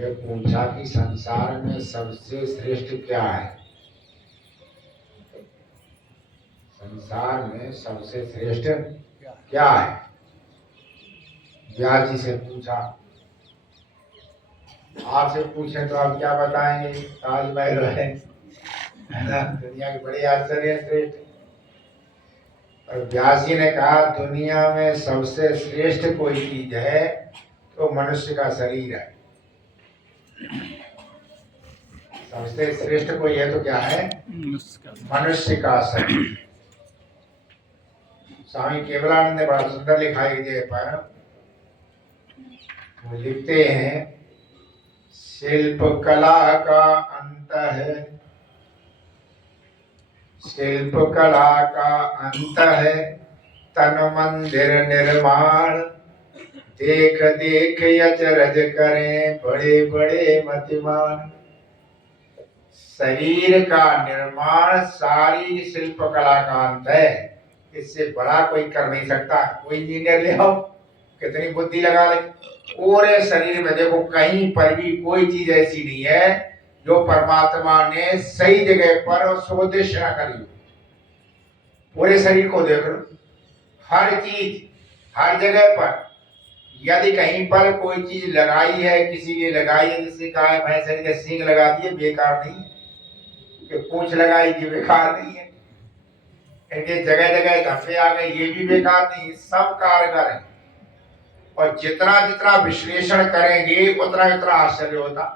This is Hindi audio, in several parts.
ये पूछा कि संसार में सबसे श्रेष्ठ क्या है। संसार में सबसे श्रेष्ठ क्या है? व्यास जी से पूछा। आपसे पूछे तो आप क्या बताएंगे? ताजमहल है ना, दुनिया के बड़े आश्चर्य श्रेष्ठ। और व्यास जी ने कहा दुनिया में सबसे श्रेष्ठ कोई चीज है तो मनुष्य का शरीर है। सबसे श्रेष्ठ कोई है तो क्या है? मनुष्य का शरीर। स्वामी केवलानंद ने बड़ा सुंदर लिखा है जगह पर। वो लिखते हैं शिल्प कला का अंत है, शिल्प कला का अंत है तन मंदिर निर्माण। देख देख अचरज करें बड़े बड़े मतिमान। शरीर का निर्माण सारी शिल्प कला का अंत है। इससे बड़ा कोई कर नहीं सकता। कोई इंजीनियर ले आओ, कितनी बुद्धि लगा ले, पूरे शरीर में देखो कहीं पर भी कोई चीज ऐसी नहीं है जो परमात्मा ने सही जगह पर और स्वदेश न करी। पूरे शरीर को देख लो, हर चीज हर जगह पर। यदि कहीं पर कोई चीज लगाई है, किसी ने लगाई है, जिससे कहा है भैंस के सींग लगा दिए, बेकार नहीं है। पूंछ लगाई थी, बेकार नहीं है। इनके जगह जगह धब्बे आ गए, ये भी बेकार नहीं, सब कारगर है। और जितना जितना विश्लेषण करेंगे उतना उतना आश्चर्य होता।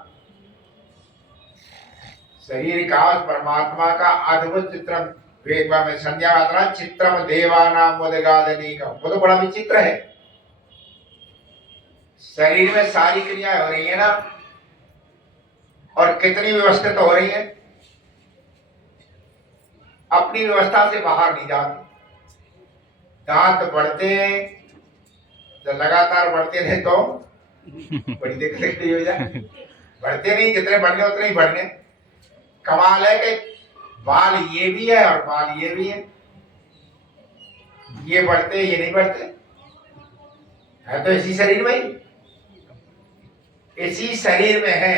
शरीर का परमात्मा का अद्भुत चित्र में संज्ञा मात्रा चित्रम देवानाम मुदगादनी का, वो तो बड़ा विचित्र है। शरीर में सारी क्रियाएं हो रही है ना, और कितनी व्यवस्थित हो रही है, अपनी व्यवस्था से बाहर नहीं जाते। दांत बढ़ते हैं, जब लगातार बढ़ते रहे तो बड़ी दिक्कत हो जाए। बढ़ते नहीं, जितने बढ़ने उतने ही बढ़ने। कमाल है कि बाल ये भी है और बाल ये भी है। ये बढ़ते ये नहीं बढ़ते, है तो इसी शरीर में ही, इसी शरीर में है।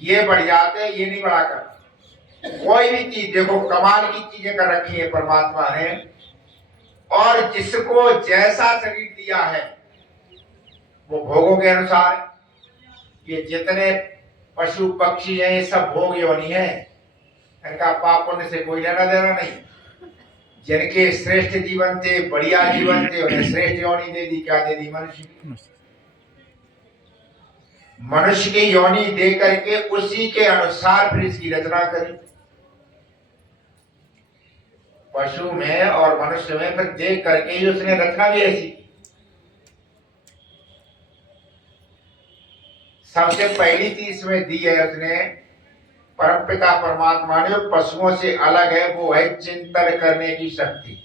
ये बढ़ जाते ये नहीं बढ़ाकर। कोई भी चीज देखो कमाल की चीजें कर रखी है परमात्मा ने। और जिसको जैसा शरीर दिया है वो भोगों के अनुसार। ये जितने पशु पक्षी हैं ये सब भोग योनि है, इनका पाप पुण्य से कोई लेना देना नहीं। जिनके श्रेष्ठ जीवन थे, बढ़िया जीवन थे, उन्हें श्रेष्ठ योनि दे दी। क्या दे दी? मनुष्य की। मनुष्य की योनि दे करके उसी के अनुसार फिर इसकी रचना करी। पशु में और मनुष्य में फिर देख करके ही उसने रचना भी ऐसी। सबसे पहली चीज इसमें दी है उसने, परमपिता परमात्मा ने पशुओं से अलग है, वो है चिंतन करने की शक्ति।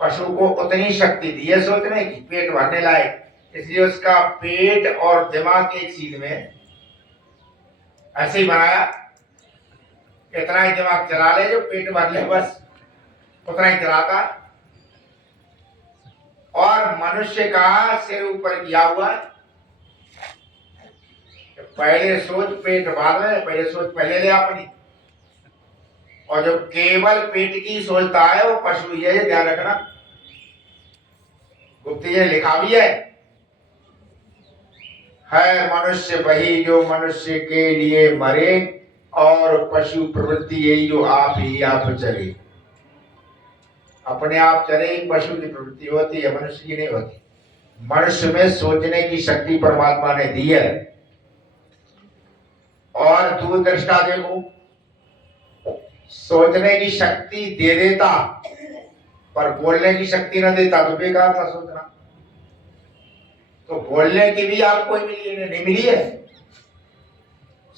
पशु को उतनी शक्ति दी है सोचने की, पेट भरने लायक, इसलिए उसका पेट और दिमाग एक चीज में ऐसे ही बनाया। इतना ही दिमाग चला ले जो पेट भर ले, बस उतना ही चलाता। और मनुष्य का सिर ऊपर किया हुआ, पहले सोच पेट बाद में, पहले सोच पहले ले अपनी। और जो केवल पेट की सोचता है वो पशु ही है, ध्यान रखना। गुप्त ये लिखा भी है मनुष्य वही जो मनुष्य के लिए मरे, और पशु प्रवृत्ति यही जो आप ही आप चले। अपने आप चले पशु की प्रवृत्ति होती है, मनुष्य की नहीं होती। मनुष्य में सोचने की शक्ति परमात्मा ने दी है। और दूरदृष्टा देखो, सोचने की शक्ति दे देता पर बोलने की शक्ति न देता तो बेकार था सोचना। तो बोलने की भी आपको मिली है, नहीं मिली है?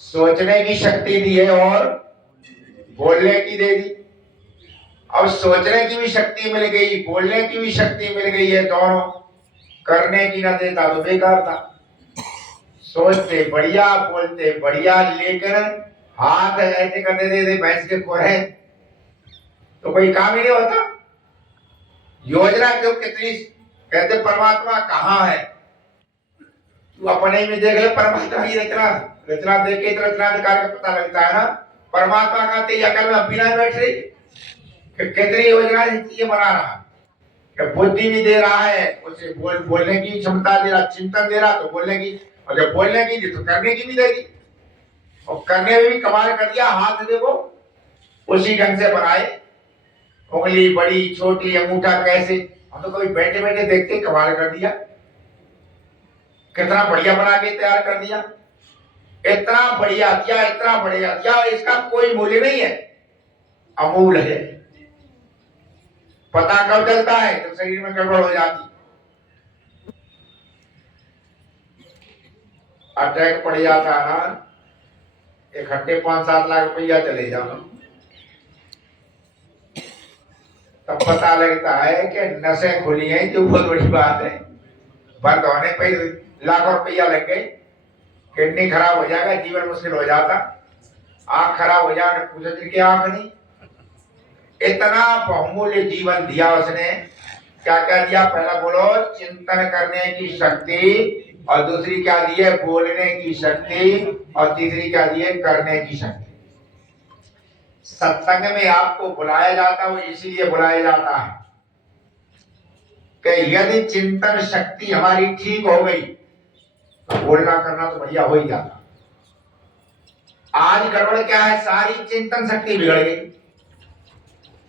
सोचने की शक्ति दी है और बोलने की दे दी। अब सोचने की भी शक्ति मिल गई, बोलने की भी शक्ति मिल गई है, दोनों करने की न देता तो बेकार था। सोचते बढ़िया, बोलते बढ़िया, लेकिन हाथ ऐसे करने दे भैंस के कोरे तो कोई काम ही नहीं होता। योजना क्यों कितनी, कहते परमात्मा कहाँ है? तू अपने ही में देख ले परमात्मा की रचना, रचना देख के रचनाकार का पता लगता है ना। परमात्मा का तेज अकल में अभी ना बैठ रही कि कितनी योजना ये बना रहा, कि बुद्धि भी दे रहा है, उसे बोलने की क्षमता दे रहा, चिंतन दे रहा तो बोलने की, और जब बोलने की तो करने की भी देगी। और करने में भी कमाल कर दिया, हाथ देखो उसी ढंग से बनाए, उंगली बड़ी छोटी अंगूठा कैसे, हम तो कभी बैठे बैठे देखते कमाल कर दिया, कितना बढ़िया बना के तैयार कर दिया, इतना बढ़िया दिया, इतना बढ़िया दिया, इसका कोई मूल्य नहीं है, अमूल है। पता कब चलता है जब शरीर में गड़बड़ हो जाती, अटैक पड़ जाता है ना, इकट्ठे 5-7 लाख रुपया चले जाओ, तब पता लगता है कि नसें खुली हैं, जो बहुत बड़ी बात है। बंद होने पे लाखों रुपया लग गए, किडनी खराब हो जाएगा, जीवन मुश्किल हो जाता, आंख खराब हो जाएगा, पूछो जिनकी आंख नहीं। इतना बहुमूल्य जीवन दिया उसने, क्या क्या दिया, पहला बोलो चिंतन करने की शक्ति, और दूसरी क्या दी है, बोलने की शक्ति, और तीसरी क्या दी है, करने की शक्ति। सत्संग में आपको बुलाया जाता है, वो इसीलिए बुलाया जाता है कि यदि चिंतन शक्ति हमारी ठीक हो गई तो बोलना करना तो बढ़िया हो ही जाता। आज गड़बड़ क्या है, सारी चिंतन शक्ति बिगड़ गई।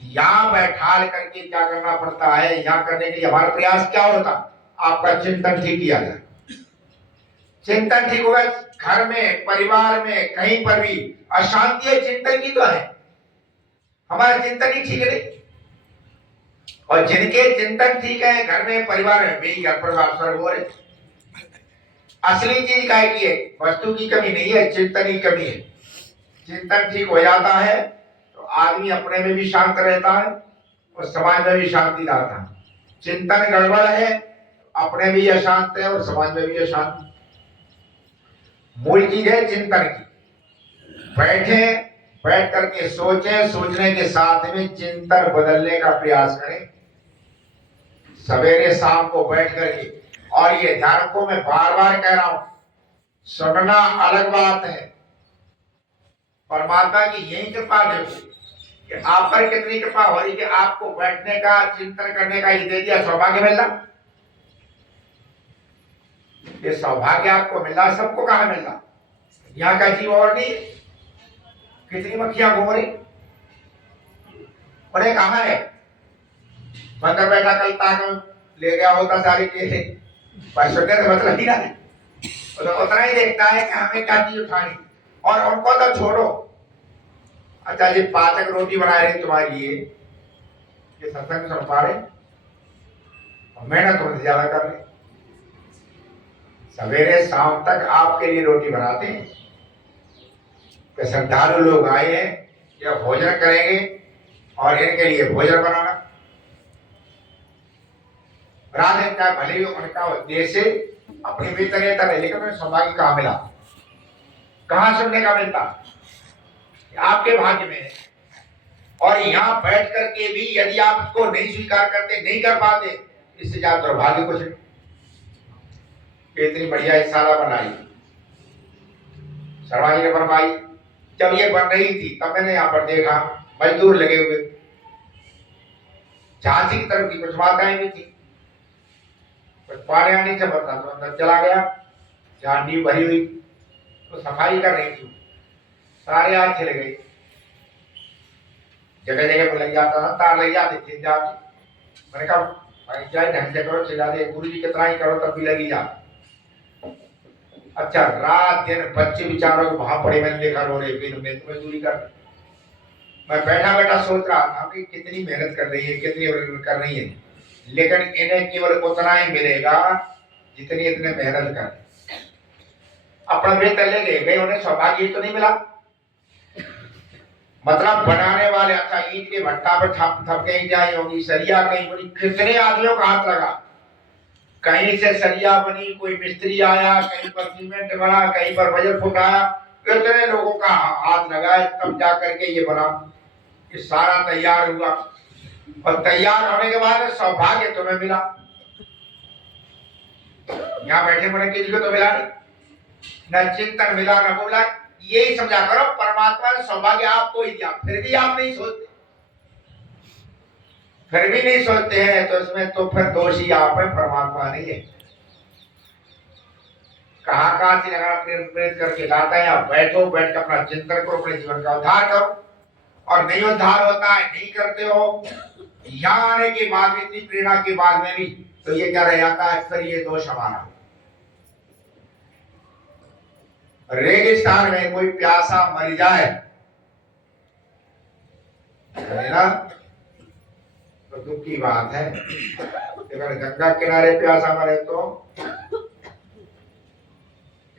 यहां बैठाल करके क्या करना पड़ता है, यहां करने के लिए हमारा प्रयास क्या होता, आपका चिंतन ठीक किया जाए। चिंतन ठीक होगा, घर में परिवार में कहीं पर भी अशांति है, चिंतन की तो है, हमारा चिंतन ही ठीक नहीं। और जिनके चिंतन ठीक है घर में परिवार में, वही घर परिवार स्वर्ग हो रहे। असली चीज काय की है, वस्तु की कमी नहीं है, चिंतन की कमी है। चिंतन ठीक हो जाता है तो आदमी अपने में भी शांत रहता है और समाज में भी शांति लाता है। चिंतन गड़बड़ है, अपने भी अशांत है और समाज में भी अशांत। मूल चीज है चिंतन की, बैठे बैठ करके सोचें, सोचने के साथ में चिंतन बदलने का प्रयास करें, सवेरे शाम को बैठ करके। और ये ध्यान को मैं बार बार कह रहा हूं, सुनना अलग बात है, परमात्मा की यही कृपा देखो कि आप पर कितनी कृपा हो रही कि आपको बैठने का, चिंतन करने का ही दे दिया, सौभाग्य मिल रहा। ये सौभाग्य आपको मिल रहा, सबको कहां मिल रहा, यहाँ का जीव और नहीं। कितनी मक्खियां घूम रही, और कहां है, बंदर बैठा कल ताक ले गया होता सारी केले, पर सुनने से मतलब ही ना, तो उतना ही देखता है कि हमें क्या चीज उठानी। और उनको तो छोड़ो, अच्छा जी पाचक रोटी बना रहे तुम्हारे लिए, ये सत्संग सुन पा रहे, मेहनत तुमसे ज्यादा कर रहे, सवेरे शाम तक आपके लिए रोटी बनाते हैं कि श्रद्धालु लोग आए हैं या भोजन करेंगे और इनके लिए भोजन बनाना। राधे का भले ही उनका उद्देश्य अपनी वितरणता है, लेकिन उन्हें सौभाग्य कहां मिला, कहां सुनने का मिलता, आपके भाग्य में है। और यहां बैठ करके भी यदि आप इसको नहीं स्वीकार करते, नहीं कर पाते, इससे ज्यादा दुर्भाग्य कुछ नहीं। इतनी बढ़िया इशारा बनाई शर्मा जी ने बनवाई, जब ये बन रही थी तब मैंने यहाँ पर देखा मजदूर लगे हुए, झांसी की तरफ की कुछ माताएं भी थी, कुछ पानी आने से बता तो अंदर चला गया, जहाँ नींव भरी हुई तो सफाई कर रही थी, सारे हाथ चले गए, जगह जगह पर लग जाता था, तार लग जाती थी जाती। मैंने कहा भाई जाए ढंग से करो, चिल्ला दे गुरु जी कितना ही करो तब भी लगी जा। अच्छा रात दिन बच्चे बेचारों को वहां पड़े, मैंने देखा रो रहे, फिर मैं मजदूरी कर, मैं बैठा बैठा सोच रहा था कि कितनी मेहनत कर रही है, कितनी कर रही है, लेकिन इन्हें केवल उतना ही मिलेगा जितनी इतने मेहनत कर, अपना वेतन ले गए, उन्हें सौभाग्य तो नहीं मिला। मतलब बनाने वाले, अच्छा ईंट के भट्टा पर थप कहीं जाए होगी, सरिया कहीं बनी, कितने आदमियों का हाथ लगा, कहीं से सरिया बनी, कोई मिस्त्री आया, कहीं पर सीमेंट बना, कहीं पर वजन फुटाया, कितने लोगों का हाथ लगा, तब जा करके ये बना, ये सारा तैयार हुआ। और तैयार होने के बाद सौभाग्य तुम्हें मिला, यहाँ बैठे मन किसी को तो मिला नहीं, न चिंतन मिला न बोला। यही समझा करो परमात्मा ने सौभाग्य आपको ही दिया, फिर भी आप नहीं सोचते, फिर भी नहीं सोचते हैं, तो इसमें तो फिर दोषी आप है, परमात्मा नहीं है। कहाँ से लगा प्रेरित करके लाता है, आप बैठो, बैठ कर अपना चिंतन करो, अपने जीवन का उद्धार करो। और नहीं उद्धार होता है, नहीं करते हो, यहाँ आने के बाद भी, इतनी प्रेरणा के बाद में भी, तो ये क्या रह जाता है, फिर ये दोष हमारा। रेगिस्तान में कोई प्यासा मर जाए ना, तो दुख की बात है। अगर गंगा किनारे प्यासा मरे तो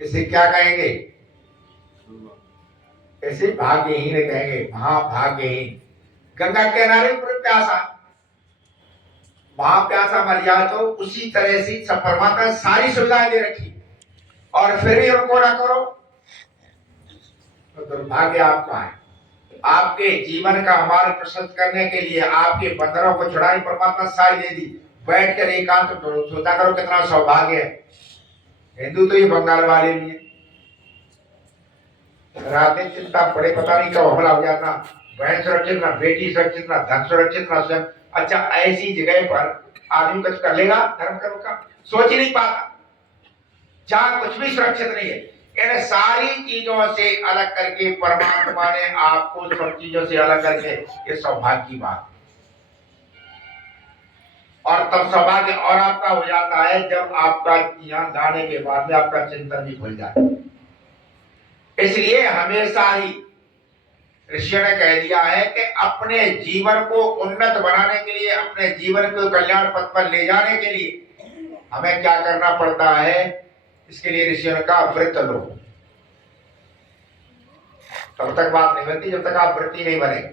इसे क्या कहेंगे, ऐसे भाग्यहीन कहेंगे, महाभाग्यहीन। गंगा किनारे पर प्यासा, वहां प्यासा मर जाए तो उसी तरह से सब परमात्मा सारी सुविधाएं दे रखी, और फिर भी उनको ना करो तो दुर्भाग्य आपका है। आपके जीवन का हमारे प्रशस्त करने के लिए आपके बंधनों को छुड़ाई परमात्मा सारी दे दी। बैठ कर एकांत सोचा करो कितना सौभाग्य है। हिंदू तो ये बंगाल वाले भी है, रातें चिंता पड़े, पता नहीं कब हमला हो जाता, बहन सुरक्षित ना, बेटी सुरक्षित ना, धन सुरक्षित ना, स्वयं। अच्छा, ऐसी जगह पर आदमी कुछ कर लेगा धर्म कर्म का, सोच ही नहीं पाता, जहां कुछ भी सुरक्षित नहीं है। इन सारी चीजों से अलग करके परमात्मा ने आपको सब चीजों से अलग करके, ये सौभाग्य की बात। और तब सौभाग्य और आपका हो जाता है जब आपका यहाँ जाने के बाद में आपका चिंतन भी भूल जाता है। इसलिए हमेशा ही ऋषियों ने कह दिया है कि अपने जीवन को उन्नत बनाने के लिए, अपने जीवन को कल्याण पथ पर ले जाने के लिए हमें क्या करना पड़ता है, इसके लिए ऋषियों ने कहा व्रत लो। तब तक बात नहीं बनती जब तक आप व्रती नहीं बने।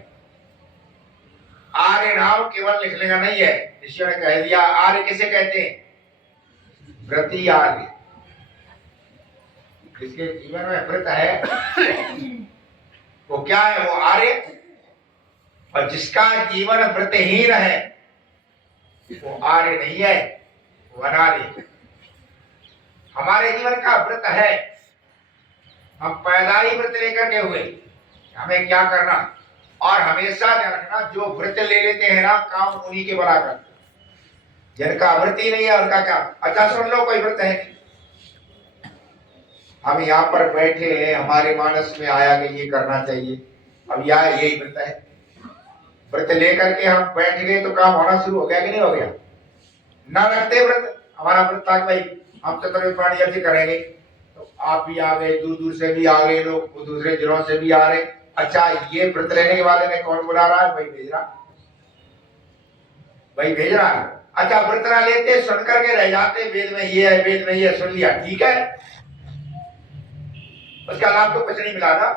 आर्य नाम केवल लिखने का नहीं है, ऋषियों ने कह दिया। आर्य किसे कहते हैं, व्रती आर्य। जिसके जीवन में व्रत है वो क्या है, वो आर्य। और जिसका जीवन व्रतहीन है वो आर्य नहीं है, वो अनार्य। हमारे जीवन का व्रत है, हम पैदा ही व्रत लेकर के हुए, हमें क्या करना। और हमेशा ध्यान रखना, जो व्रत ले लेते हैं ना, काम उन्हीं के बराबर। जिनका व्रत ही नहीं है उनका क्या। अच्छा सुन लो, कोई व्रत है, हम यहाँ पर बैठे हैं, हमारे मानस में आया कि ये करना चाहिए, अब यहाँ यही व्रत है। व्रत लेकर के हम बैठ गए तो काम होना शुरू हो गया कि नहीं हो गया। ना रखते व्रत, हमारा व्रत था भाई हम चतुर्वेद प्राणी ऐसे करेंगे, तो आप भी आ गए, दूर दूर से भी आ गए लोग, दूसरे जिलों से भी आ रहे। अच्छा, ये व्रत लेने के वाले ने कौन बुला रहा है, भाई भेज रहा, भाई भेज रहा है। अच्छा, व्रत ना लेते, सुन करके रह जाते, वेद में ये है, वेद में ये, सुन लिया, ठीक है, उसका लाभ तो कुछ नहीं मिला ना।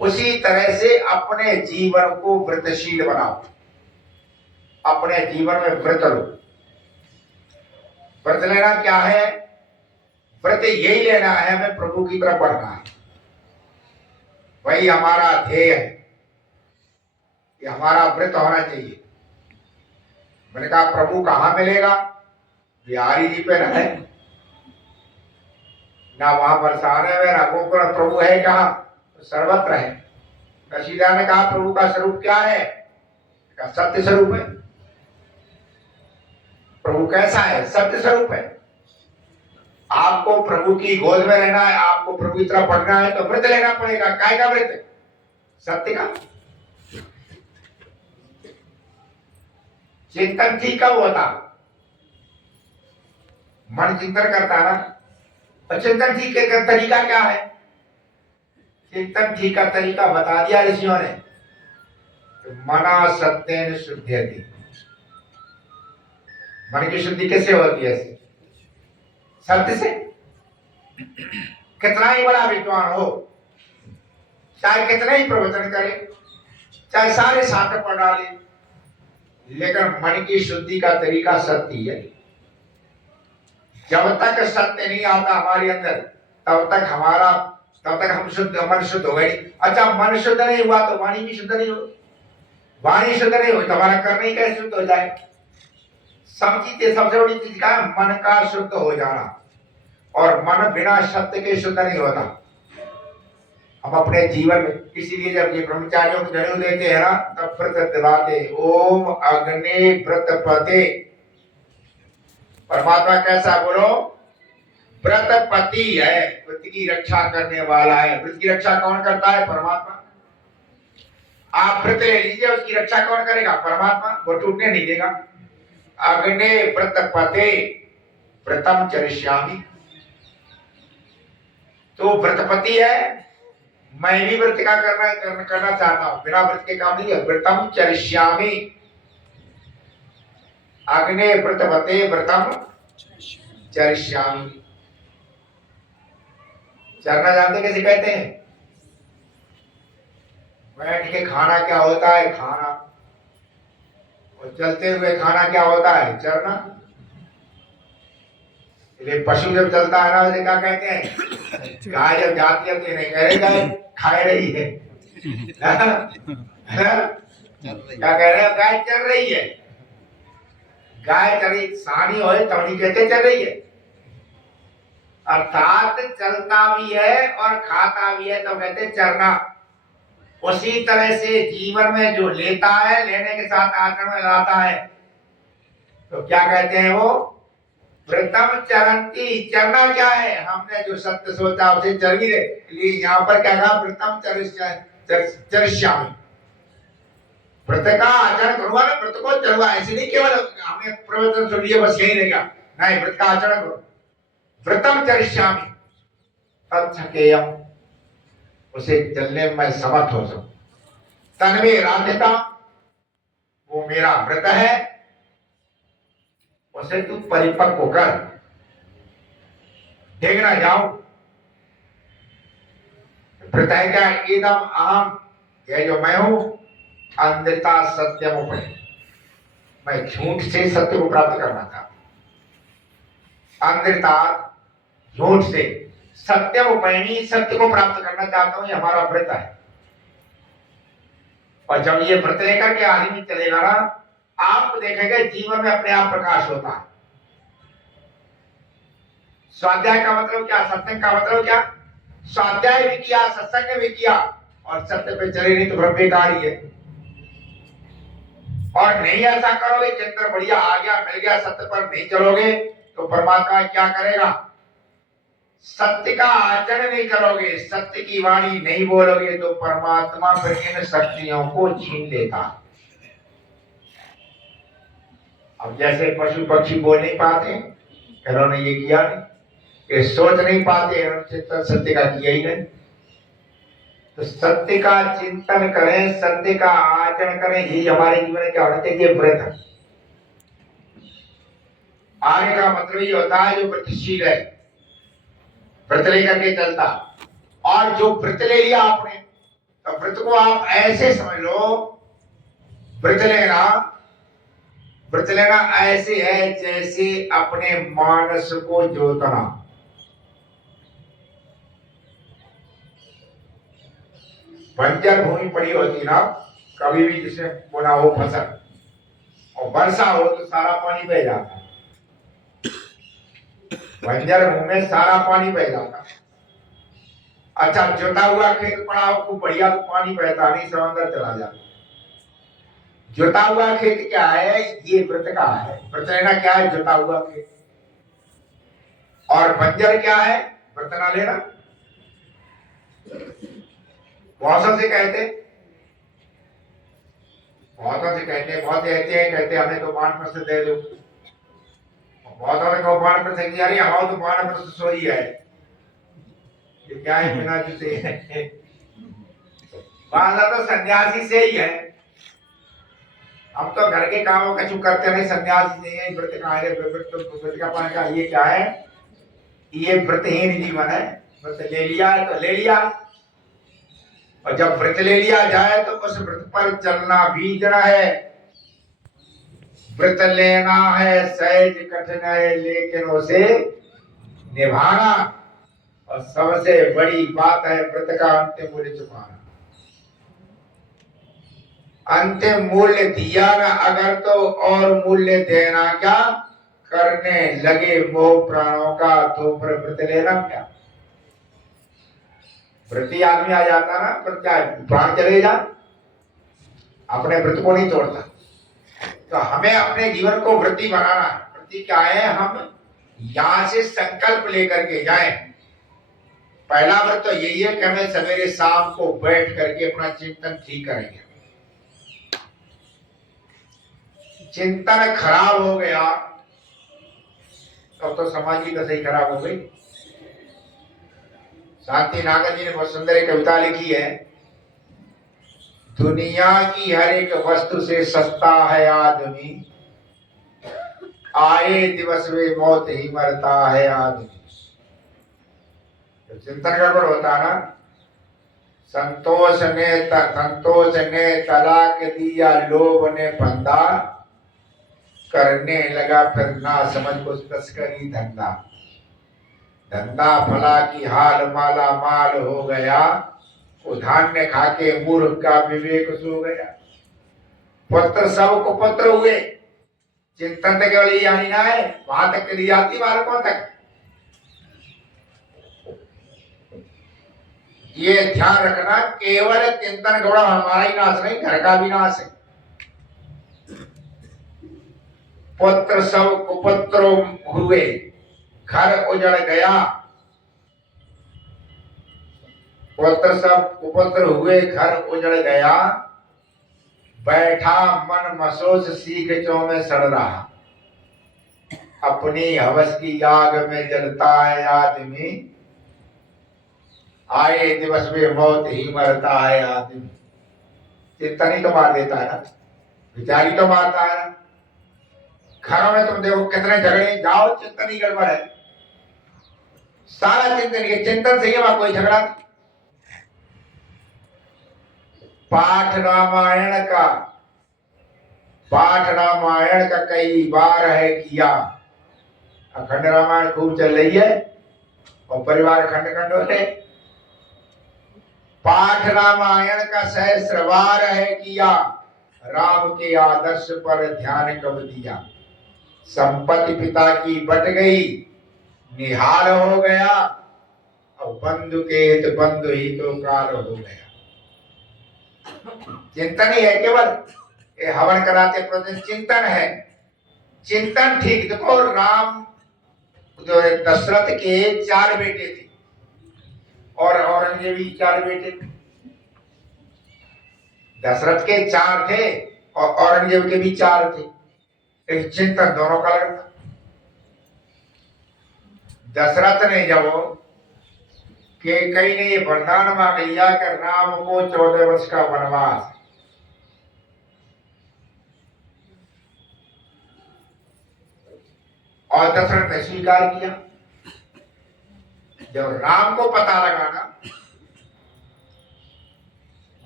उसी तरह से अपने जीवन को व्रतशील बनाओ, अपने जीवन में व्रत लो। व्रत लेना क्या है, व्रत यही लेना है, हमें प्रभु की तरफ बढ़ना है, वही हमारा ध्येय है, ये हमारा व्रत होना चाहिए। मैंने कहा प्रभु कहाँ मिलेगा, बिहारी जी पे है ना, वहां बरसाने में ना गोकुल, प्रभु है कहाँ, तो सर्वत्र है। कशीदा ने कहा प्रभु का स्वरूप क्या है, सत्य स्वरूप है। प्रभु कैसा है, सत्य स्वरूप है। आपको प्रभु की गोद में रहना है, आपको प्रभु की तरफ बढ़ना है, तो व्रत लेना पड़ेगा। काय का व्रत, सत्य का। चिंतन ठीक कब होता, मन चिंतन करता ना। और चिंतन ठीक का तरीका क्या है, चिंतन ठीक का तरीका बता दिया ऋषियों ने। मना सत्येन शुद्ध्यति, मन की शुद्धि कैसे होती है, सत्य से। कितना ही बड़ा विद्वान हो, चाहे कितना ही प्रवचन करे, चाहे सारे शास्त्र पढ़ डाले, लेकिन मन की शुद्धि का तरीका सत्य है। जब तक सत्य नहीं आता हमारे अंदर, तब तक हम शुद्ध, मन शुद्ध हो गए। अच्छा, मन शुद्ध नहीं हुआ तो वाणी भी शुद्ध नहीं हो, वाणी शुद्ध नहीं हुई तो हमारा कर्म ही कैसे शुद्ध हो जाए। समझिए सबसे बड़ी चीज का है मन का शुद्ध हो जाना, और मन बिना सत्य के शुद्ध नहीं होता। हम अपने जीवन में इसीलिए जब ये ब्रह्मचारियों को जनेऊ देते हैं ना, तब व्रत दिलाते, ओम अग्नि व्रत पते। परमात्मा कैसा बोलो, व्रत पति है, व्रत की रक्षा करने वाला है। व्रत की रक्षा कौन करता है? परमात्मा। आप व्रत ले लीजिए, उसकी रक्षा कौन करेगा? परमात्मा। वो टूटने नहीं देगा। अग्नि व्रत पते व्रतम चरिष्यामि। तो व्रतपति है, मैं भी व्रत का करना चाहता हूं, बिना व्रत के काम नहीं है। व्रतम चरिष्यामि, अग्नि व्रतपते व्रतम चरिष्यामि। चरना जानते कैसे कहते हैं? बैठ के खाना क्या होता है? खाना। और चलते हुए खाना क्या होता है? चरना। इसलिए पशु जब चलता है ना, उसे क्या कहते हैं? गाय जब जाती है तो नहीं कह रही गाय खा रही है, क्या कह रहे हैं? गाय चल रही है। गाय चली सानी हो तब नहीं कहते चल रही है। अर्थात चलता भी है और खाता भी है तो कहते चरना। उसी तरह से जीवन में जो लेता है, लेने के साथ आचरण में लाता है, तो क्या कहते हैं वो? व्रतम चरंती। चरना क्या है? हमने जो सत्य सोचा उसे चर भी दे। इसलिए यहाँ पर क्या कहा? व्रतम चरिष्यामि। व्रत का आचरण करूंगा ना, व्रत को चलूंगा। ऐसे नहीं केवल हमने प्रवचन सुन लिया बस यही रहेगा, नहीं, व्रत का आचरण करो। व्रतम चरिष्यामि तत्सकेयम, उसे चलने में समर्थ हो सकूं। तन्मे राध्यता, वो मेरा व्रत है, उसे तू परिपक्व कर, देख ना जाओ। व्रत है क्या? एकदम अहम, ये जो मैं हूं, अंधता सत्यम उपय, मैं झूठ से सत्य को प्राप्त करना था। अंधता झूठ से सत्यम उपयमी, सत्य को प्राप्त करना चाहता हूं, ये हमारा व्रत है। और जब ये व्रत लेकर के आदमी चलेगा ना, आप देखेंगे जीवन में अपने आप प्रकाश होता है। स्वाध्याय का मतलब क्या? सत्संग का मतलब क्या? स्वाध्याय भी किया, सत्संग भी किया, और सत्य पे चले नहीं तो भ्रम बेकार ही है। और नहीं ऐसा करोगे, चिंतन बढ़िया आ गया, मिल गया, सत्य पर नहीं चलोगे तो परमात्मा क्या करेगा? सत्य का आचरण नहीं करोगे, सत्य की वाणी नहीं बोलोगे, तो परमात्मा फिर इन शक्तियों को छीन लेता। अब जैसे पशु पक्षी बोल नहीं पाते, इन्होंने ये किया नहीं, ये सोच नहीं पाते, चिंतन सत्य का किया ही नहीं। तो सत्य का चिंतन करें, सत्य का आचरण करें, यही हमारे जीवन में क्या होना चाहिए? व्रत। आगे का मतलब ये होता है जो व्रतशील है, व्रत लेकर के चलता। और जो व्रत ले लिया आपने, तो व्रत को आप ऐसे समझ लो, व्रत लेना ऐसे है जैसे अपने मानस को जोतना। बंजर भूमि पड़ी होती ना, कभी भी जिसने बोना हो फसल, और वर्षा हो तो सारा पानी बह जाता। बंजर भूमि में सारा पानी बह जाता। अच्छा, जोता हुआ खेत पड़ा हो खूब बढ़िया, तो पानी बहता नहीं, समंदर चला जाता। जोता हुआ खेत क्या है? ये व्रत का है। व्रत लेना क्या है? जोता हुआ खेत। और बंजर क्या है? व्रत ना लेना। बहुत से कहते कहते हमें तो बाण प्रस्थ दे दो। बहुत को बाण प्रस्थ यारी, हमारा तो बाण प्रस्थ सोई है, ये क्या है? बिना जूते बांधा तो सन्यासी से ही है। हम तो घर के कामों का चुप करते नहीं, सन्यासी नहीं है। व्रत का है, व्रत का पाने का ये क्या है? ये व्रतहीन जीवन है। व्रत ले लिया है तो ले लिया, और जब व्रत ले लिया जाए तो उस व्रत पर चलना भी जड़ा है। व्रत लेना है सहज कठिन है, लेकिन उसे निभाना, और सबसे बड़ी बात है व्रत का अंतिम मूल्य चुकाना। अंतिम मूल्य दिया ना अगर तो और मूल्य देना क्या, करने लगे मोह प्राणों का तो फिर व्रत लेना क्या। व्रती आदमी आ जाता ना पर क्या प्राण चले जा, अपने व्रत को नहीं तोड़ता। तो हमें अपने जीवन को व्रती बनाना है। व्रती क्या है, हम यहां से संकल्प लेकर के जाएं। पहला व्रत तो यही है कि हमें सवेरे शाम को बैठ करके अपना चिंतन ठीक करेंगे। चिंतन खराब हो गया तब तो समाज की दशा ही खराब हो गई। शांति नागर जी ने बहुत सुंदर एक कविता लिखी है, दुनिया की हर एक वस्तु से सस्ता है आदमी, आए दिवस में मौत ही मरता है आदमी। तो चिंतन गड़बड़ होता ना, संतोष ने तलाक दिया, लोभ ने फंदा, करने लगा फिर ना समझ को तस्करी धंधा। धंधा फला की हाल माला माल हो गया, वो धान्य खाके मूर्ख का विवेक सो गया। पुत्र सब कुपुत्र हुए। चिंतन तो केवल यही ना है, वहां तक चली जाती बालकों तक। ये ध्यान रखना, केवल चिंतन गौड़ा हमारा ही नाश नहीं, घर का भी नाश है। पुत्र सब कुपुत्र हुए, घर उजड़ गया। पुत्र सब कुपुत्र हुए, घर उजड़ गया। बैठा मन मसोस सीख चौ में सड़ रहा, अपनी हवस की आग में जलता है आदमी, आए दिवस में मौत ही मरता है आदमी। चिंतन ही तो मार देता है ना, विचार ही तो मारता है ना। घरों में तुम देखो कितने झगड़े, जाओ चिंतन ही गड़बड़ है। सारा चिंतन, ये चिंतन से ही वहां कोई झगड़ा नहीं। पाठ रामायण का कई बार है किया। अखंड रामायण खूब चल रही है और परिवार खंड खंड हो रहे। पाठ रामायण का सहस्रवार है किया, राम के आदर्श पर ध्यान कब दिया। संपत्ति पिता की बट गई, निहाल हो गया, और बंधु के हित बंधु ही तो काल हो गया। चिंतन ही है केवल, ये हवन कराते प्रतिदिन चिंतन है। चिंतन ठीक, देखो राम जो दशरथ के 4 बेटे थे और औरंगजेब के 4 बेटे थे। दशरथ के 4 थे और औरंगजेब के भी 4 थे। एक चिंतन दोनों का लगता। दशरथ ने जब कि कई ने ये वरदान मांग लिया कि राम को 14 वर्ष का वनवास, और दशरथ ने स्वीकार किया। जब राम को पता लगा ना,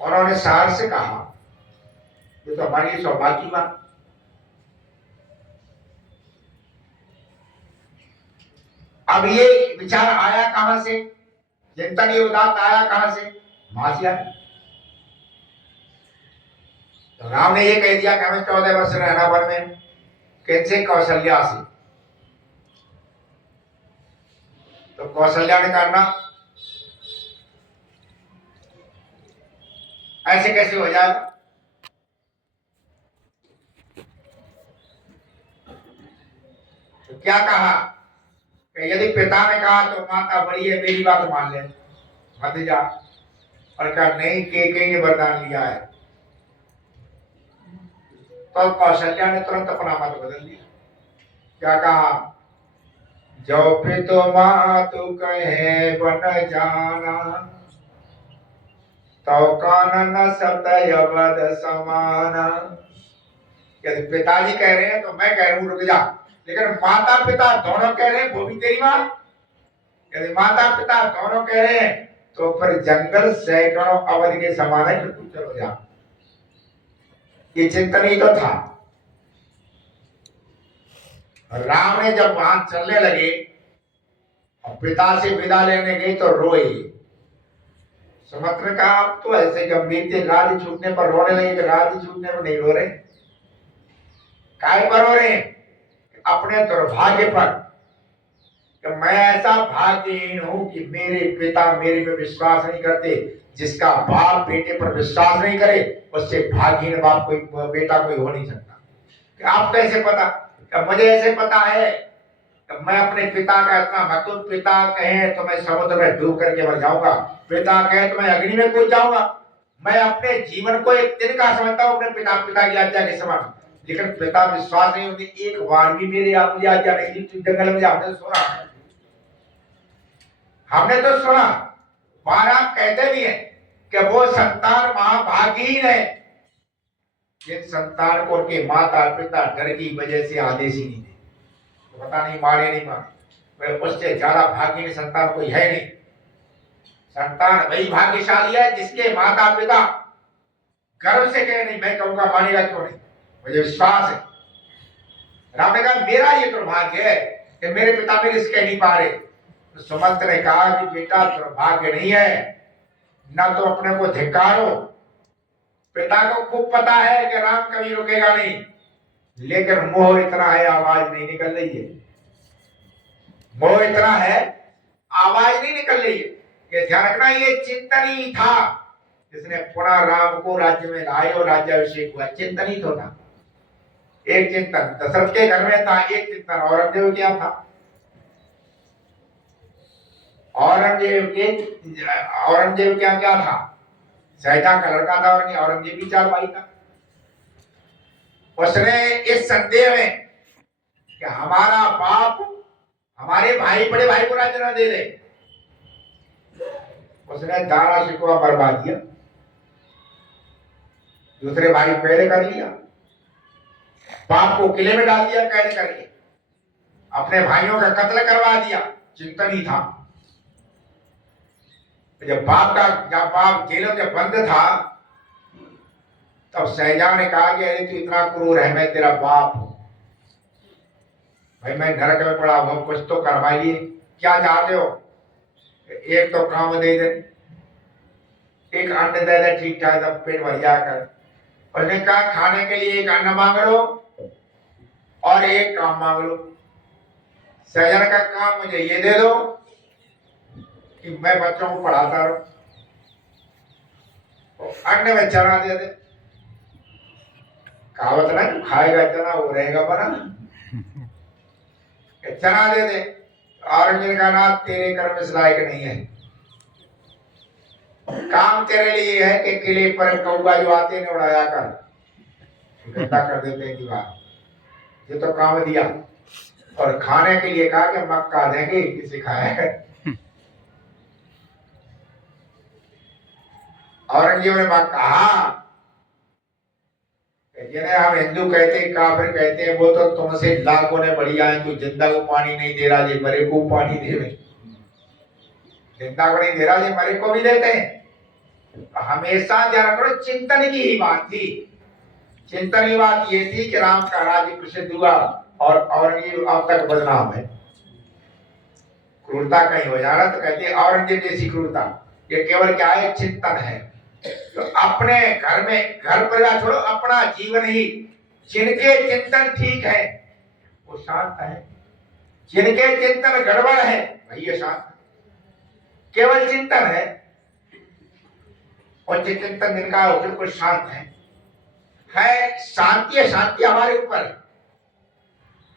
उन्होंने साहस से कहा ये तो हमारी सौभाग्य की बात। अब ये विचार आया कहां से, चिंतन ये उदात आया कहां से, मां से आया। तो राम ने ये कह दिया कि हमें 14 वर्ष रहना वन में, कैसे, कौशल्या से। तो कौशल्या ने करना ऐसे कैसे हो जाएगा। तो क्या कहा कि यदि पिता ने कहा तो माता बड़ी है, मेरी बात मान ले, मत जा। और कहा नहीं, के ने वरदान लिया है। तो कौशल्या ने तुरंत अपना मत बदल दिया। क्या कहा, जो पितो मातु कहे बन जाना, तो कानन सतय अवध समाना। यदि पिताजी कह रहे हैं तो मैं कह रहा हूं रुक जा, लेकिन माता पिता दोनों कह रहे हैं, वो भी तेरी मां। यदि माता पिता दोनों कह रहे हैं तो फिर जंगल सैकड़ों अवधि के समान है, फिर तू चलो जा। ये चिंतन ही तो था। राम ने जब वहां चलने लगे और पिता से विदा लेने गए तो रोए। सुमंत ने कहा आप तो ऐसे गंभीर थे, गाड़ी छूटने पर रोने लगे, तो गाड़ी छूटने पर नहीं रो रहे, काय पर रो रहे हैं? अपने दुर्भाग्य पर कि मैं ऐसा भाग्यहीन हूं कि मेरे पिता मेरे पे विश्वास नहीं करते। जिसका बाप बेटे पर विश्वास नहीं करे उससे भाग्यहीन बाप कोई बेटा कोई हो नहीं सकता। कि आप कैसे पता? कि मुझे ऐसे पता है कि मैं अपने पिता का इतना भक्त, पिता कहे तो मैं समुद्र में डूब करके मर जाऊंगा, पिता कहे तो मैं अग्नि में कूद जाऊंगा। मैं अपने जीवन को एक दिन का समझता हूं अपने पिता की आज्ञा के समान। लेकिन पिता विश्वास नहीं होती, एक बार भी मेरी मुझे आज्ञा नहीं दी। जंगल में जाते सुना, हमने तो सुना, महाराज कहते भी है कि वो संतान महाभागीन है जिन संतान को उनके माता पिता डर की वजह से आदेश ही नहीं दे। तो पता नहीं मारे नहीं मारे, उससे ज्यादा भाग्यहीन संतान कोई है नहीं। संतान वही भाग्यशाली है जिसके माता पिता गर्व से कहे नहीं, मैं कहूंगा मानेगा क्यों नहीं, मुझे विश्वास है। राम ने कहा मेरा ये दुर्भाग्य है कि मेरे पिता मेरे से कह नहीं पा रहे। तो सुमंत ने कहा कि बेटा दुर्भाग्य नहीं है, ना तो अपने को धिक्कारो, पिता को खूब पता है कि राम कभी रुकेगा नहीं, लेकिन मोह इतना है आवाज नहीं निकल रही है। मोह इतना है आवाज नहीं निकल रही है कि ध्यान रखना ये चिंतन ही था जिसने पुनः राम को राज्य में लाए और राज्याभिषेक हुआ। चिंतन ही तो था, एक चिंतन दशरथ के घर में था, एक चिंतन औरंगजेब क्या था, औरंगजेब क्या था, सहजा का लड़का था और औरंगजेब भी चार भाई था। उसने इस संदेह में कि हमारा बाप हमारे भाई बड़े भाई को राज्य न दे दे, उसने दारा शिकवा बरबा दिया, दूसरे भाई पहले कर लिया, बाप को किले में डाल दिया कैद करके, अपने भाइयों का कत्ल करवा दिया। चिंतन ही था। जब बाप जेल में बंद था तब सहजा ने कहा कि अरे तू इतना क्रूर है, मैं तेरा बाप हूं भाई, मैं नरक में पड़ा हुआ, कुछ तो करवाइए, क्या चाहते हो? एक तो काम दे दे, एक अन्न दे दे, ठीक ठाक सब पेट भर जाकर। उसने कहा खाने के लिए एक अन्न मांग लो और एक काम मांग लो। सहजा का काम मुझे ये दे दो कि मैं बच्चों को पढ़ाता रहूं, अन्न में चना दे दे। कहावत ना, खाएगा चना वो रहेगा बना, चना दे दे। औरंगजेब का नाथ तेरे कर्म इस लायक नहीं है, काम तेरे लिए है कि किले पर कौवा जो आते ने उड़ाया कर, गंदा कर देते हैं दीवार। ये तो काम दिया और खाने के लिए कहा कि मक्का देंगे, किसी खाया। औरंगजेब ने कहा जिन्हें हम हिंदू कहते हैं काफिर कहते हैं, वो तो तुमसे लाखों ने बढ़िया है, तू जिंदा को पानी नहीं दे रहा, जी मरे को पानी दे रहे, जिंदा को नहीं दे रहा, जी मरे को भी देते हैं। हमेशा ध्यान करो चिंतन की ही बात थी। चिंतन की बात ये थी कि राम का राज्य प्रसिद्ध हुआ और औरंगजेब अब तक बदनाम है। क्रूरता कहीं हो जाना तो कहते हैं औरंगजेब जैसी क्रूरता, ये केवल क्या है, चिंतन है। तो अपने घर में, घर परिवार छोड़ो, अपना जीवन ही, जिनके चिंतन ठीक है वो शांत है, जिनके चिंतन गड़बड़ है वही अशांत है। केवल चिंतन है और चिंतन जिनका बिल्कुल शांत है शांति अशांति हमारे ऊपर है।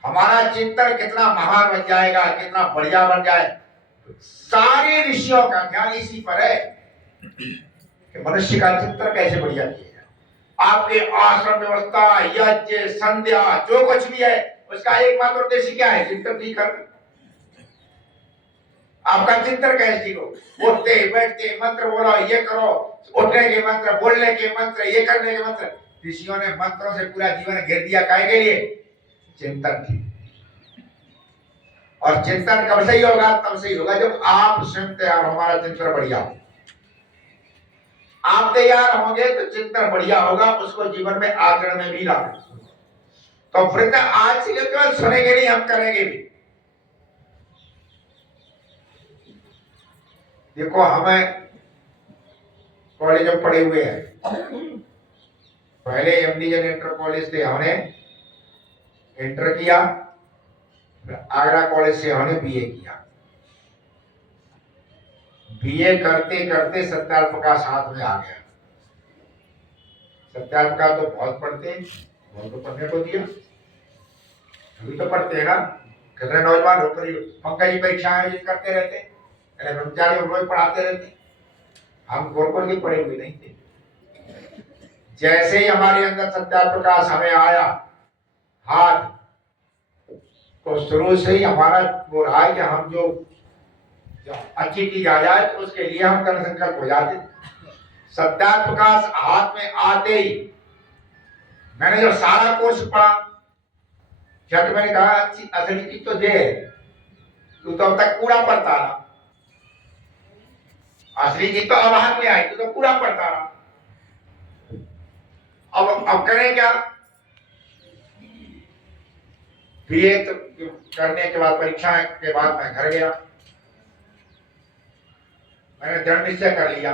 हमारा चिंतन कितना महान बन जाएगा, कितना बढ़िया बन जाए, सारे ऋषियों का ध्यान इसी पर है कि मनुष्य का चिंतन कैसे बढ़िया किया जाए। आपके आश्रम व्यवस्था, यज्ञ, संध्या, जो कुछ भी है उसका एकमात्र उद्देश्य क्या है, चिंतन ठीक करना। आपका चिंतन कैसे ठीक हो, उठते बैठते मंत्र बोलो, ये करो, उठने के मंत्र, बोलने के मंत्र, ये करने के मंत्र। ऋषियों ने मंत्रों से पूरा जीवन घेर दिया, काहे के लिए, चिंतन ठीक। और चिंतन कब से ही होगा, तब से ही होगा जब आप स्वयं तैयार हो, हमारा चिंतन बढ़िया हो। आप तैयार होंगे तो चिंतन बढ़िया होगा, उसको जीवन में आचरण में भी लाना। तो वृद्ध आज से केवल सुनेंगे नहीं, हम करेंगे भी। देखो हमें कॉलेज में पढ़े हुए हैं। पहले एमडीजन इंटर कॉलेज से हमने इंटर किया, आगरा कॉलेज से हमने बीए किया। बीए करते करते सत्याग्रह प्रकाश हाथ में आ गया। सत्याग्रह प्रकाश तो बहुत पढ़ते, बहुत तो पढ़ने को दिया, अभी तो पढ़ते हैं ना। कितने नौजवान होकर पंकज की परीक्षा आयोजित करते रहते, ब्रह्मचारी रोज पढ़ाते रहते। हम गुरुकुल के पढ़े हुए नहीं थे। जैसे ही हमारे अंदर सत्याग्रह प्रकाश हमें आया हाथ, तो शुरू से ही हमारा वो रहा है कि हम जो अच्छी चीज आ जाए तो उसके लिए हम दृढ़ संकल्प हो जाते। सत्याग्रह प्रकाश हाथ में आते ही मैंने जो सारा कोर्स पढ़ा, जब मैंने कहा अच्छी असली चीज तो दे, तू तो अब तक पूरा पढ़ता रहा, असली चीज तो अब हाथ में आई, तू तो पूरा पढ़ता रहा। अब करें क्या? बीए तो करने के बाद, परीक्षा के बाद मैं घर गया। मैंने दृढ़ निश्चय कर लिया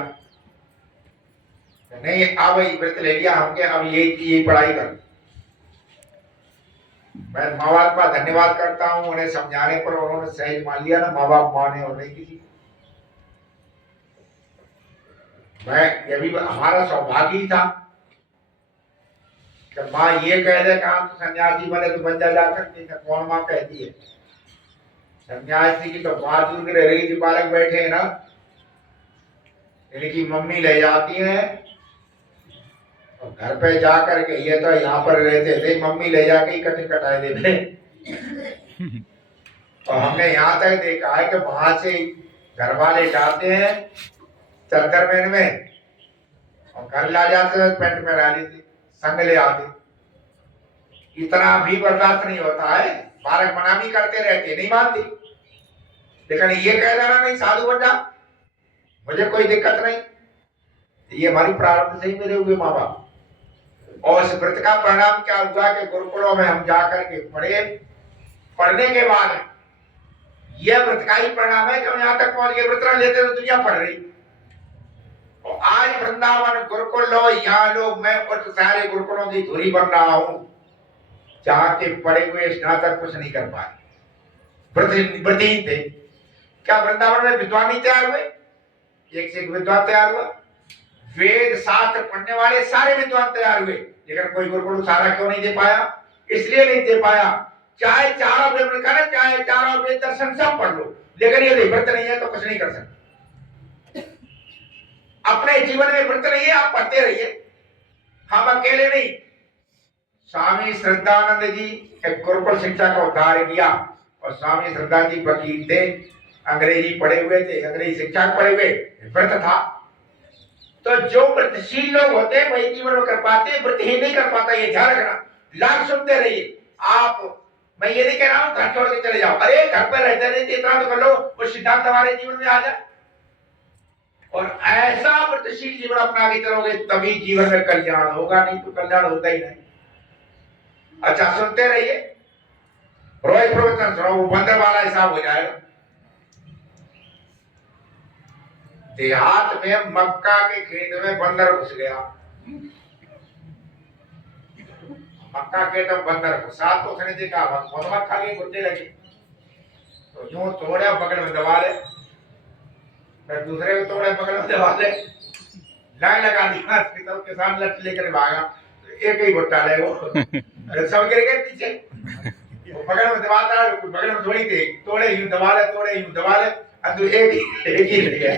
नहीं, अब व्रत ले लिया हमके, अब यही पढ़ाई कर। मैं माँ बाप का धन्यवाद करता हूँ, उन्हें समझाने पर उन्होंने सही मान लिया ना। माँ बाप माने और नहीं किसी। मैं ये भी हमारा सौभाग्य ही था कि माँ ये कह दे कहा तो सन्यासी बने तो बन जा जाकर के, कौन माँ कहती है? सन्यासी की तो बात दूर रह रही थी, बालक बैठे हैं ना, इनकी मम्मी ले जाती है और घर पे जाकर के ये तो यहाँ पर रहते थे, मम्मी ले जाके ही कटिंग कटाए देते। और हमने यहाँ तक देखा है कि वहां से घर वाले जाते हैं चद्दर में और घर ला जाते हैं पेंट में डाली थी, संग ले आते। इतना भी बर्दाश्त नहीं होता है। बालक मना भी करते रहते, नहीं मानती, लेकिन ये कह देना नहीं साधु बन जा, मुझे कोई दिक्कत नहीं। ये हमारी प्रारंभ से ही मेरे हुए माँ बाप। और इस व्रत का परिणाम क्या हुआ कि गुरुकुलों में हम जाकर के पढ़े, पढ़ने के बाद यह व्रत का ही परिणाम है कि हम यहाँ तक पहुंच गए। व्रत लेते तो दुनिया पढ़ रही। और आज वृंदावन गुरुकुल लो, यहाँ लोग, मैं उस सारे गुरुकुलों की धुरी बन रहा हूँ जहाँ के पढ़े हुए स्नातक कुछ नहीं कर पाए, व्रतहीन थे। क्या वृंदावन में विद्वान नहीं तैयार हुए? एक से एक विद्वान तैयार हुआ। वेद शास्त्र पढ़ने वाले सारे विद्वान तैयार हुए, लेकिन कोई गुरुकुल सारा क्यों नहीं दे पाया? इसलिए नहीं दे पाया, चाहे चारों वेद करें, चाहे चारों वेद दर्शन सब पढ़ लो, लेकिन ये व्रत नहीं है तो कुछ नहीं कर सकते। अपने जीवन में व्रत नहीं है, आप पढ़ते रहिए, हम अकेले नहीं। स्वामी श्रद्धानंद जी एक गुरुकुल शिक्षा का उद्धार किया, और स्वामी श्रद्धा जी वकील थे, अंग्रेजी पढ़े हुए थे, अंग्रेजी शिक्षा पढ़े हुए, व्रत था। तो जो व्रतशील लोग होते हैं वही जीवन में कर पाते, व्रतहीन नहीं कर पाता। ये ध्यान रखना। लाभ सुनते रहिए आप। मैं ये नहीं कह रहा हूं घर छोड़ के चले जाओ, अरे घर पर रहते नहीं इतना तो कर लो, वो सिद्धांत हमारे जीवन में आ जाए और ऐसा व्रतशील जीवन अपना के चलोगे तभी जीवन में कल्याण होगा, नहीं तो कल्याण होता ही नहीं। अच्छा सुनते रहिए, रोज प्रवचन सुनो, वो बंदर वाला हिसाब हो जाएगा। देहात में मक्का के खेत में बंदर घुस गया, मक्का के तो बंदर घुसा, तो उसने देखा बहुत खा लिए, घुटने लगे, तो यूं तोड़े बगल में दबा ले, फिर दूसरे को तोड़े बगल में दबा ले, लाइन लगा दिया, तो किसान लट लेकर भागा, तो एक ही भुट्टा ले वो, सब गिर गए पीछे। वो बगल में दबाता है, बगल में थोड़ी थी, तोड़े यूं दबा ले, तोड़े यूं दबा ले, तो एक ही रह गया।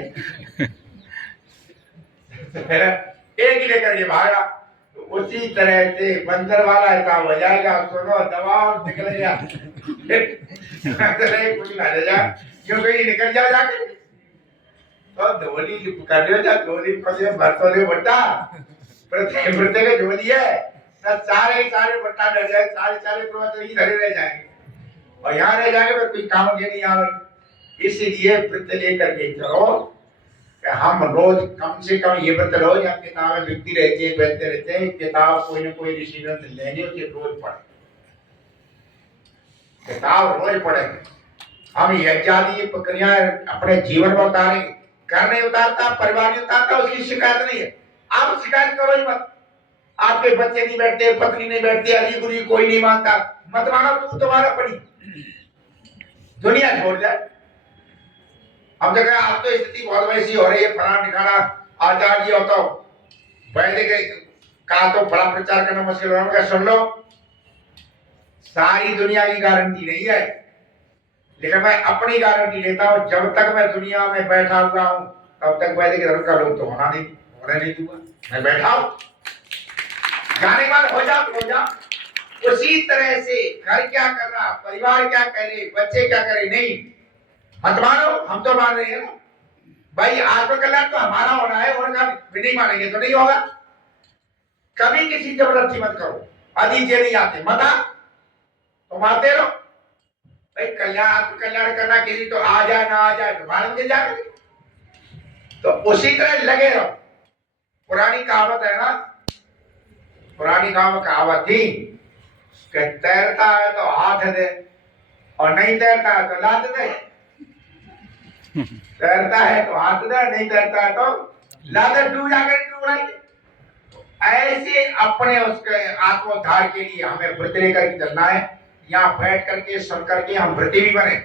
एक ही लेकर के भागा। तो उसी तरह से बंदर वाला हिसाब हो जाएगा, सुनो दबाओ निकल गया, कुछ ना ले जा, क्योंकि निकल जा जाके तो धोली कर लियो जा, धोली पसे भरतोले बट्टा, प्रत्येक झोली है, सारे बट्टा डर जाए, सारे प्रवचन ही धरे रह जाएंगे और यहाँ रह जाएंगे, फिर कोई काम के नहीं आवे। इसलिए व्रत लेकर के चलो कि हम रोज कम से कम ये व्रत लो, या किताबें लिखती रहती है, बैठते रहते हैं, किताब कोई ना कोई ऋषि ग्रंथ लेंगे, उसे रोज पढ़े, किताब रोज पढ़ेंगे। हम यज्ञादि प्रक्रियाएं अपने जीवन में उतारेंगे, घर नहीं उतारता, परिवार नहीं उतारता, उसकी शिकायत नहीं है। आप शिकायत करो ही मत। आपके बच्चे नहीं बैठते, पत्नी नहीं बैठती, अली गुरी कोई नहीं मानता, मत मानो, तुम तुम्हारा पड़ी दुनिया छोड़ जाए। हम जगह आप तो स्थिति बहुत वैसी हो रही है, फला ठिकाना आचार्य जी होता हो वैदिक कहा तो बड़ा प्रचार करना मुश्किल हो रहा है। सुन लो, सारी दुनिया की गारंटी नहीं है, लेकिन मैं अपनी गारंटी लेता हूं, जब तक मैं दुनिया में बैठा हुआ हूं तब तक वैदिक धर्म का लोग तो होने नहीं दूंगा। मैं बैठा हूं, जाने के बाद हो जा। उसी तरह से घर क्या कर रहा, परिवार क्या करे, बच्चे क्या करे, नहीं मत मानो, हम तो मान रहे हैं ना भाई, आत्मकल्याण तो हमारा होना है, उनका भी नहीं मानेंगे तो नहीं होगा। कभी किसी जबरदस्ती मत करो, आदि जे नहीं आते मत आ, तुम आते रहो भाई। कल्याण आत्मकल्याण करना किसी तो आ जाए ना आ जाए, तुम्हारे मुझे जाने, तो उसी तरह लगे रहो। पुरानी कहावत है ना, पुरानी कहावत थी कि तैरता है तो हाथ दे और नहीं तैरता है तो लात दे। तैरता है तो हाथ दे, नहीं तैरता है तो लात डूब जाकर डूब। ऐसे अपने उसके आत्मोद्धार के लिए हमें व्रत लेकर के चलना है। यहाँ बैठ करके सुन करके हम व्रती भी बने,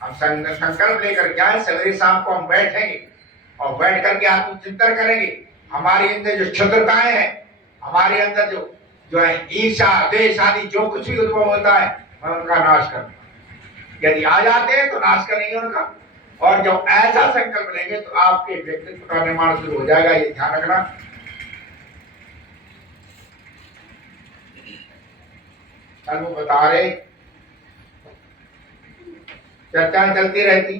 हम संकल्प लेकर के आए, सवेरे शाम को हम बैठेंगे और बैठ करके आत्मचिंतन करेंगे। हमारे अंदर जो क्षुद्रताएं हैं, हमारे अंदर जो है ईर्षा द्वेष आदि जो कुछ भी उद्भव होता है, मैं उनका नाश करूंगा। यदि आ जाते हैं तो नाश करेंगे उनका, और जब ऐसा संकल्प लेंगे तो आपके व्यक्तित्व का निर्माण शुरू हो जाएगा। ये ध्यान रखना। कल वो बता रहे, चर्चाएं चलती रहती।